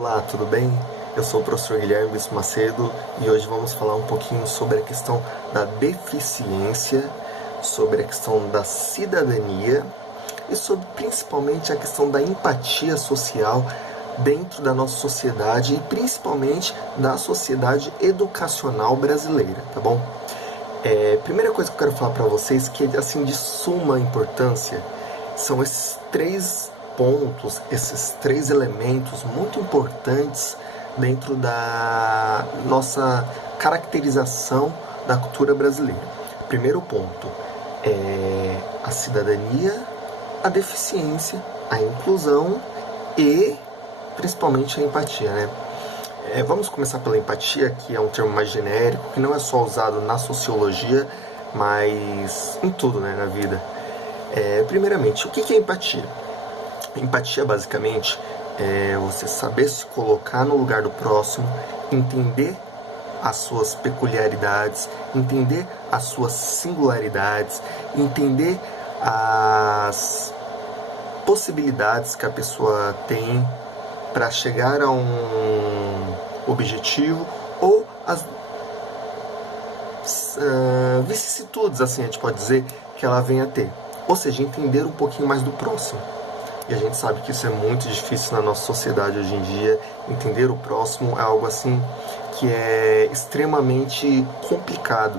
Olá, tudo bem? Eu sou o professor Guilherme Bispo Macedo e hoje vamos falar um pouquinho sobre a questão da deficiência, sobre a questão da cidadania e sobre principalmente a questão da empatia social dentro da nossa sociedade e principalmente da sociedade educacional brasileira, tá bom? Primeira coisa que eu quero falar para vocês que é assim de suma importância são esses três pontos, esses três elementos muito importantes dentro da nossa caracterização da cultura brasileira. Primeiro ponto é a cidadania, a deficiência, a inclusão e principalmente a empatia, né? Vamos começar pela empatia, que é um termo mais genérico, que não é só usado na sociologia, mas em tudo, né, na vida. Primeiramente, o que é empatia? Empatia, basicamente, é você saber se colocar no lugar do próximo, entender as suas peculiaridades, entender as suas singularidades, entender as possibilidades que a pessoa tem para chegar a um objetivo ou as vicissitudes, assim a gente pode dizer, que ela venha a ter. Ou seja, entender um pouquinho mais do próximo. E a gente sabe que isso é muito difícil na nossa sociedade hoje em dia. Entender o próximo é algo assim que é extremamente complicado,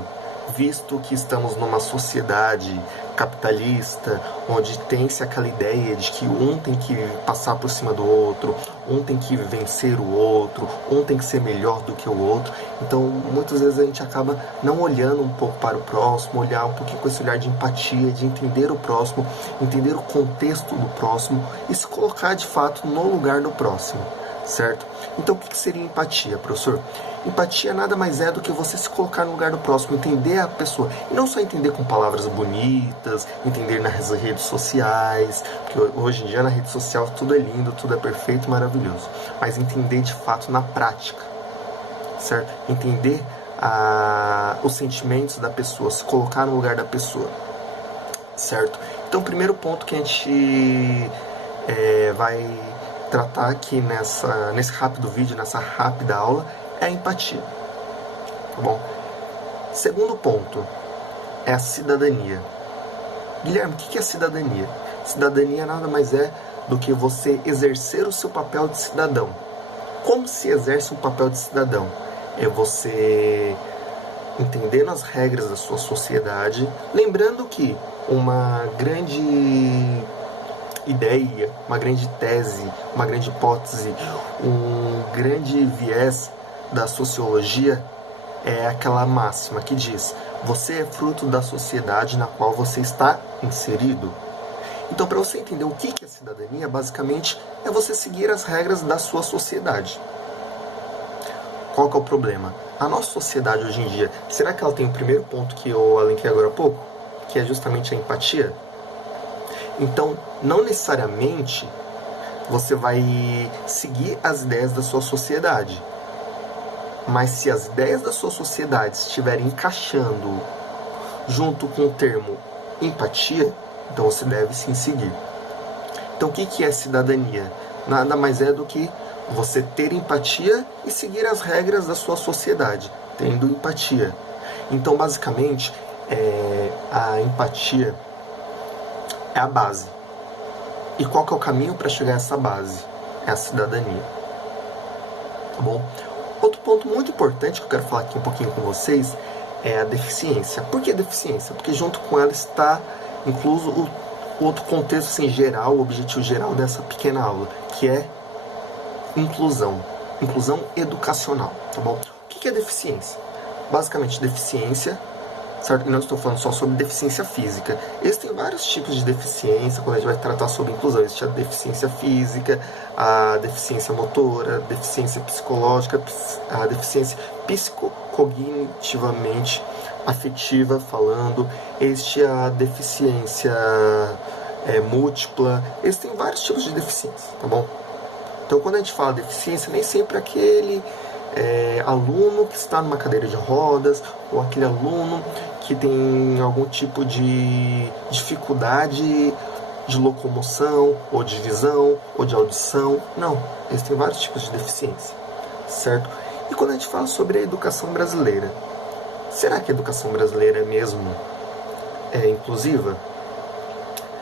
visto que estamos numa sociedade capitalista, onde tem-se aquela ideia de que um tem que passar por cima do outro, um tem que vencer o outro, um tem que ser melhor do que o outro. Então, muitas vezes a gente acaba não olhando um pouco para o próximo, olhar um pouquinho com esse olhar de empatia, de entender o próximo, entender o contexto do próximo e se colocar de fato no lugar do próximo, certo? Então, o que seria empatia, professor? Empatia nada mais é do que você se colocar no lugar do próximo, entender a pessoa. E não só entender com palavras bonitas, entender nas redes sociais, porque hoje em dia na rede social tudo é lindo, tudo é perfeito, maravilhoso. Mas entender de fato na prática, certo? Entender os sentimentos da pessoa, se colocar no lugar da pessoa, certo? Então, o primeiro ponto que a gente vai tratar aqui nesse rápido vídeo, nessa rápida aula, é a empatia, tá bom? Segundo ponto é a cidadania. Guilherme, o que é cidadania? Cidadania nada mais é do que você exercer o seu papel de cidadão. Como se exerce um papel de cidadão? É você entendendo as regras da sua sociedade, lembrando que uma grande ideia, uma grande tese, uma grande hipótese, um grande viés da sociologia é aquela máxima que diz: você é fruto da sociedade na qual você está inserido. Então, para você entender o que é cidadania, basicamente é você seguir as regras da sua sociedade. Qual que é o problema? A nossa sociedade hoje em dia, será que ela tem o primeiro ponto que eu elenquei agora há pouco? Que é justamente a empatia? Então, não necessariamente você vai seguir as ideias da sua sociedade. Mas se as ideias da sua sociedade estiverem encaixando junto com o termo empatia, então você deve sim seguir. Então, o que é cidadania? Nada mais é do que você ter empatia e seguir as regras da sua sociedade, tendo empatia. Então, basicamente, a empatia é a base. E qual que é o caminho para chegar a essa base? É a cidadania. Tá bom? Outro ponto muito importante que eu quero falar aqui um pouquinho com vocês é a deficiência. Por que deficiência? Porque junto com ela está incluso o outro contexto assim, geral, o objetivo geral dessa pequena aula, que é inclusão. Inclusão educacional, tá bom? O que é deficiência? Basicamente, deficiência, certo? E não estou falando só sobre deficiência física. Existem vários tipos de deficiência quando a gente vai tratar sobre inclusão. Existe a deficiência física, a deficiência motora, a deficiência psicológica, a deficiência psicocognitivamente afetiva falando. Existe a deficiência múltipla. Existem vários tipos de deficiência, tá bom? Então, quando a gente fala deficiência, nem sempre aquele aluno que está numa cadeira de rodas ou aquele aluno que tem algum tipo de dificuldade de locomoção, ou de visão, ou de audição. Não, eles têm vários tipos de deficiência, certo? E quando a gente fala sobre a educação brasileira, será que a educação brasileira mesmo é inclusiva?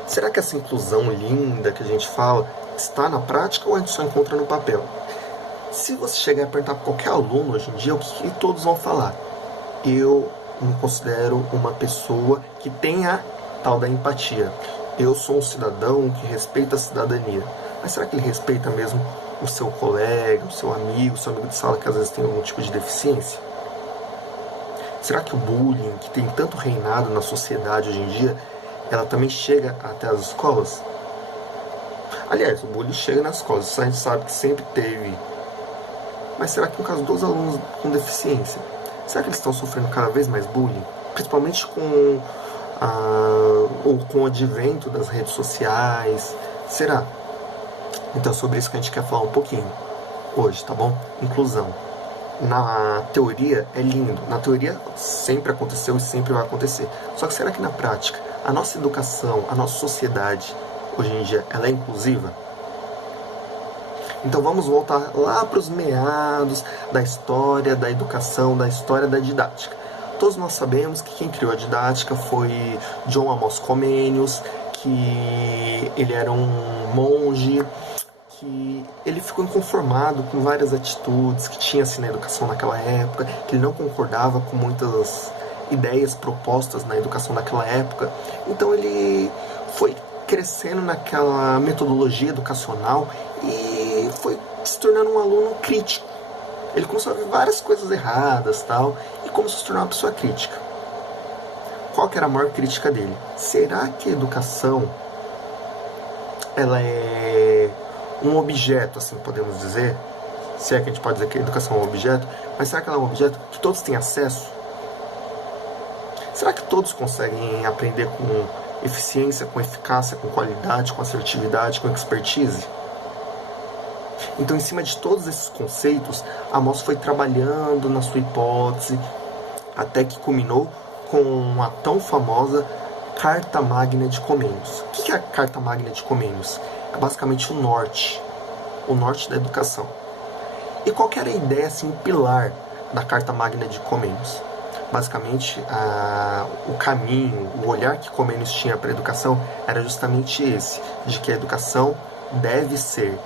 Será que essa inclusão linda que a gente fala está na prática ou a gente só encontra no papel? Se você chegar a perguntar para qualquer aluno hoje em dia, o que todos vão falar? Eu me considero uma pessoa que tem a tal da empatia. Eu sou um cidadão que respeita a cidadania. Mas será que ele respeita mesmo o seu colega, o seu amigo de sala que às vezes tem algum tipo de deficiência? Será que o bullying, que tem tanto reinado na sociedade hoje em dia, ela também chega até as escolas? Aliás, o bullying chega nas escolas, isso a gente sabe que sempre teve. Mas será que no caso dos alunos com deficiência, será que eles estão sofrendo cada vez mais bullying? Principalmente com o advento das redes sociais. Será? Então é sobre isso que a gente quer falar um pouquinho hoje, tá bom? Inclusão. Na teoria é lindo. Na teoria sempre aconteceu e sempre vai acontecer. Só que será que na prática a nossa educação, a nossa sociedade hoje em dia, ela é inclusiva? Então vamos voltar lá para os meados da história da educação, da história da didática. Todos nós sabemos que quem criou a didática foi John Amos Comenius, que ele era um monge, que ele ficou inconformado com várias atitudes que tinha-se na educação naquela época, que ele não concordava com muitas ideias propostas na educação naquela época. Então ele foi crescendo naquela metodologia educacional e foi se tornando um aluno crítico. Ele começou a ver várias coisas erradas tal, e começou a se tornar uma pessoa crítica. Qual que era a maior crítica dele? Será que a educação ela é um objeto, assim podemos dizer? Se é que a gente pode dizer que a educação é um objeto, mas será que ela é um objeto que todos têm acesso? Será que todos conseguem aprender com eficiência, com eficácia, com qualidade, com assertividade, com expertise? Então, em cima de todos esses conceitos, Amos foi trabalhando na sua hipótese, até que culminou com a tão famosa Carta Magna de Comenius. O que é a Carta Magna de Comenius? É basicamente o norte da educação. E qual que era a ideia, assim, o pilar da Carta Magna de Comenius? Basicamente, o caminho, o olhar que Comenius tinha para a educação era justamente esse, de que a educação deve ser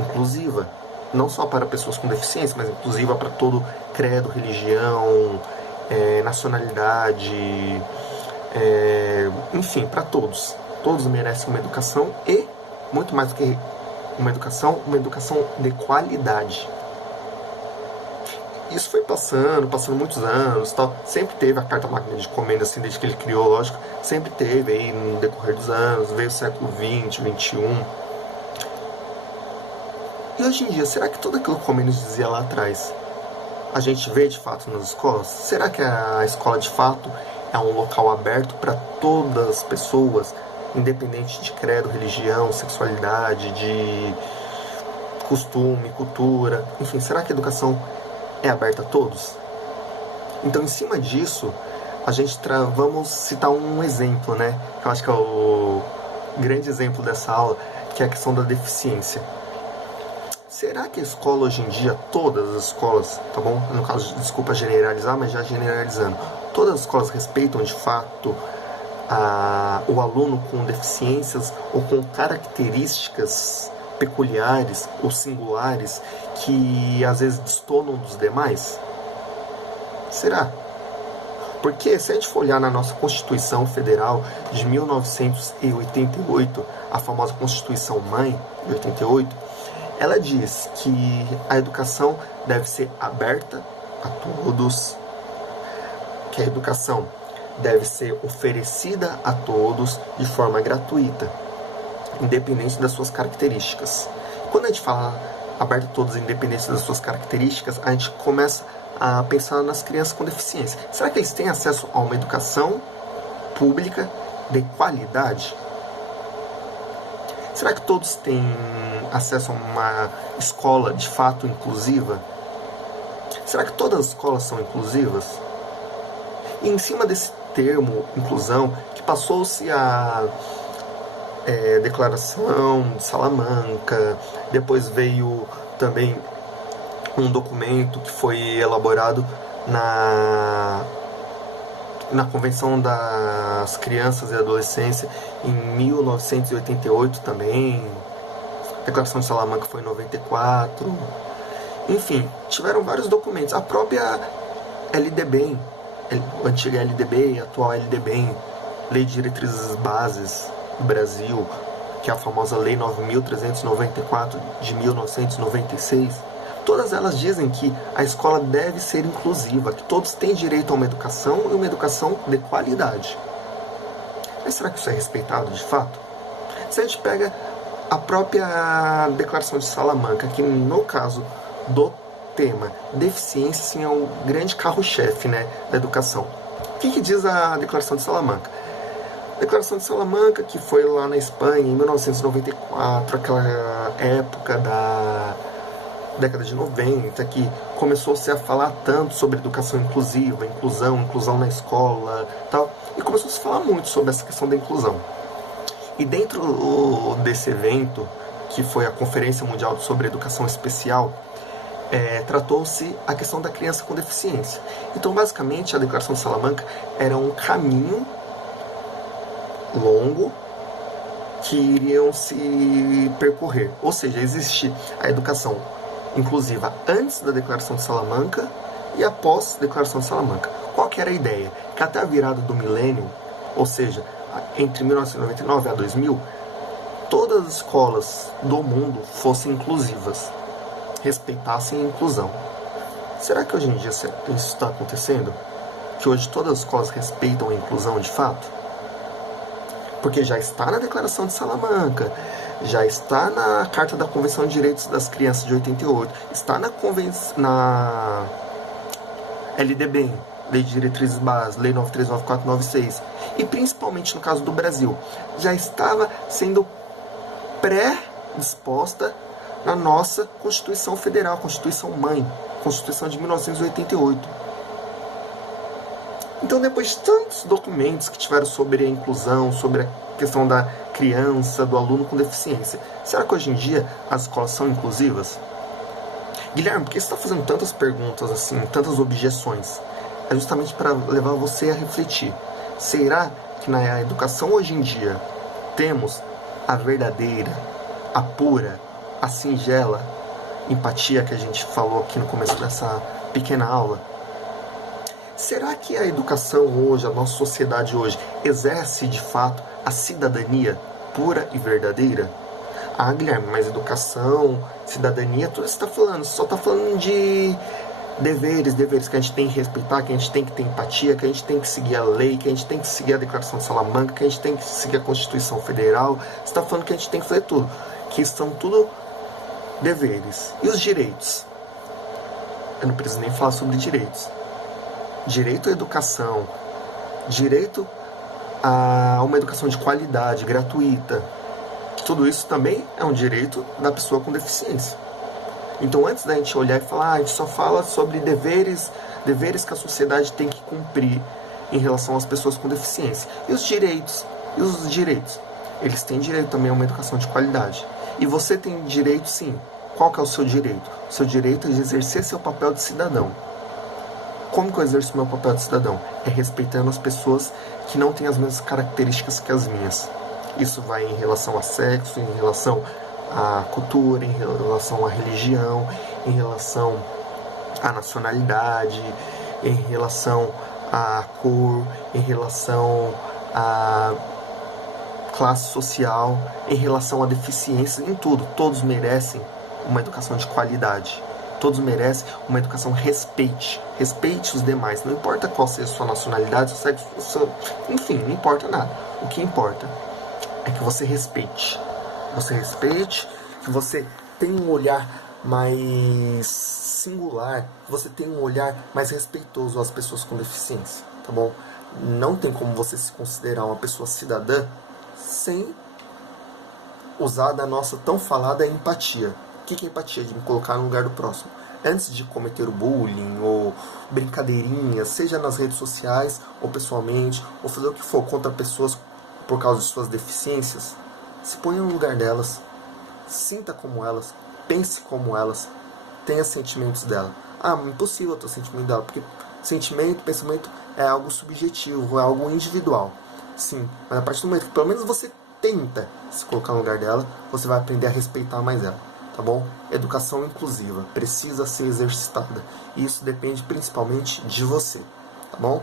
inclusiva, não só para pessoas com deficiência, mas inclusiva para todo credo, religião, nacionalidade, enfim, para todos. Todos merecem uma educação e, muito mais do que uma educação de qualidade. Isso foi passando muitos anos, tal. Sempre teve a Carta Magna de Comenius, assim, desde que ele criou, lógico, sempre teve aí no decorrer dos anos, veio o século XX, XXI. E hoje em dia, será que tudo aquilo que Comenius dizia lá atrás, a gente vê de fato nas escolas? Será que a escola de fato é um local aberto para todas as pessoas, independente de credo, religião, sexualidade, de costume, cultura, enfim, será que a educação é aberta a todos? Então, em cima disso, vamos citar um exemplo, né? Que eu acho que é o grande exemplo dessa aula, que é a questão da deficiência. Será que a escola hoje em dia, todas as escolas, tá bom? No caso, desculpa generalizar, mas já generalizando, todas as escolas respeitam de fato o aluno com deficiências ou com características peculiares ou singulares que às vezes destoam dos demais? Será? Porque se a gente for olhar na nossa Constituição Federal de 1988, a famosa Constituição Mãe de 88, ela diz que a educação deve ser aberta a todos, que a educação deve ser oferecida a todos de forma gratuita, independente das suas características. Quando a gente fala aberto a todos, independente das suas características, a gente começa a pensar nas crianças com deficiência. Será que eles têm acesso a uma educação pública de qualidade? Será que todos têm acesso a uma escola de fato inclusiva? Será que todas as escolas são inclusivas? E em cima desse termo, inclusão, que passou-se a Declaração de Salamanca, depois veio também um documento que foi elaborado na Convenção das Crianças e Adolescência em 1988 também. A Declaração de Salamanca foi em 94. Enfim, tiveram vários documentos. A própria LDBEM, a antiga LDB e a atual LDBEM, Lei de Diretrizes Bases do Brasil, que é a famosa Lei 9.394 de 1996, todas elas dizem que a escola deve ser inclusiva, que todos têm direito a uma educação e uma educação de qualidade. Mas será que isso é respeitado de fato? Se a gente pega a própria Declaração de Salamanca, que no caso do tema deficiência, sim, é um grande carro-chefe, né, da educação. O que diz a Declaração de Salamanca? A Declaração de Salamanca, que foi lá na Espanha em 1994, aquela época da década de 90, que começou-se a falar tanto sobre educação inclusiva, inclusão na escola, tal, e começou-se a falar muito sobre essa questão da inclusão. E dentro desse evento, que foi a Conferência Mundial sobre Educação Especial, tratou-se a questão da criança com deficiência. Então, basicamente, a Declaração de Salamanca era um caminho longo que iriam se percorrer. Ou seja, existe a educação inclusiva antes da Declaração de Salamanca e após a Declaração de Salamanca. Qual que era a ideia? Que até a virada do milênio, ou seja, entre 1999 a 2000, todas as escolas do mundo fossem inclusivas, respeitassem a inclusão. Será que hoje em dia isso está acontecendo? Que hoje todas as escolas respeitam a inclusão de fato? Porque já está na Declaração de Salamanca, já está na Carta da Convenção de Direitos das Crianças de 88, está na LDB, Lei de Diretrizes Básicas, Lei 9.394/96, e principalmente no caso do Brasil, já estava sendo pré-disposta na nossa Constituição Federal, Constituição Mãe, Constituição de 1988. Então, depois de tantos documentos que tiveram sobre a inclusão, sobre a questão da criança, do aluno com deficiência, será que hoje em dia as escolas são inclusivas? Guilherme, por que você está fazendo tantas perguntas assim, tantas objeções? É justamente para levar você a refletir. Será que na educação hoje em dia temos a verdadeira, a pura, a singela empatia que a gente falou aqui no começo dessa pequena aula? Será que a educação hoje, a nossa sociedade hoje, exerce de fato a cidadania pura e verdadeira? Ah, Guilherme, mas educação, cidadania, tudo isso está falando, só está falando de deveres que a gente tem que respeitar, que a gente tem que ter empatia, que a gente tem que seguir a lei, que a gente tem que seguir a Declaração de Salamanca, que a gente tem que seguir a Constituição Federal. Você está falando que a gente tem que fazer tudo, que são tudo deveres. E os direitos? Eu não preciso nem falar sobre direitos. Direito à educação, direito a uma educação de qualidade, gratuita. Tudo isso também é um direito da pessoa com deficiência. Então, antes da gente olhar e falar, a gente só fala sobre deveres que a sociedade tem que cumprir em relação às pessoas com deficiência. E os direitos? Eles têm direito também a uma educação de qualidade. E você tem direito, sim. Qual que é o seu direito? O seu direito é de exercer seu papel de cidadão. Como que eu exerço meu papel de cidadão? É respeitando as pessoas que não têm as mesmas características que as minhas. Isso vai em relação a sexo, em relação à cultura, em relação à religião, em relação à nacionalidade, em relação à cor, em relação à classe social, em relação à deficiência, em tudo. Todos merecem uma educação de qualidade. Todos merecem uma educação respeite os demais, não importa qual seja a sua nacionalidade, seu sexo, enfim, não importa nada. O que importa é que você respeite, que você tenha um olhar mais singular, que você tenha um olhar mais respeitoso às pessoas com deficiência, tá bom? Não tem como você se considerar uma pessoa cidadã sem usar da nossa tão falada empatia. O que é empatia? De me colocar no lugar do próximo. Antes de cometer o bullying ou brincadeirinhas, seja nas redes sociais ou pessoalmente, ou fazer o que for contra pessoas por causa de suas deficiências, Se ponha no lugar delas, sinta como elas, pense como elas, tenha sentimentos dela. Ah, impossível ter o sentimento dela, porque sentimento, pensamento é algo subjetivo, é algo individual. Sim, mas a partir do momento que pelo menos você tenta se colocar no lugar dela, você vai aprender a respeitar mais ela, tá bom? Educação inclusiva precisa ser exercitada. E isso depende principalmente de você, tá bom?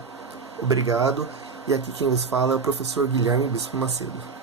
Obrigado. E aqui quem vos fala é o professor Guilherme Bispo Macedo.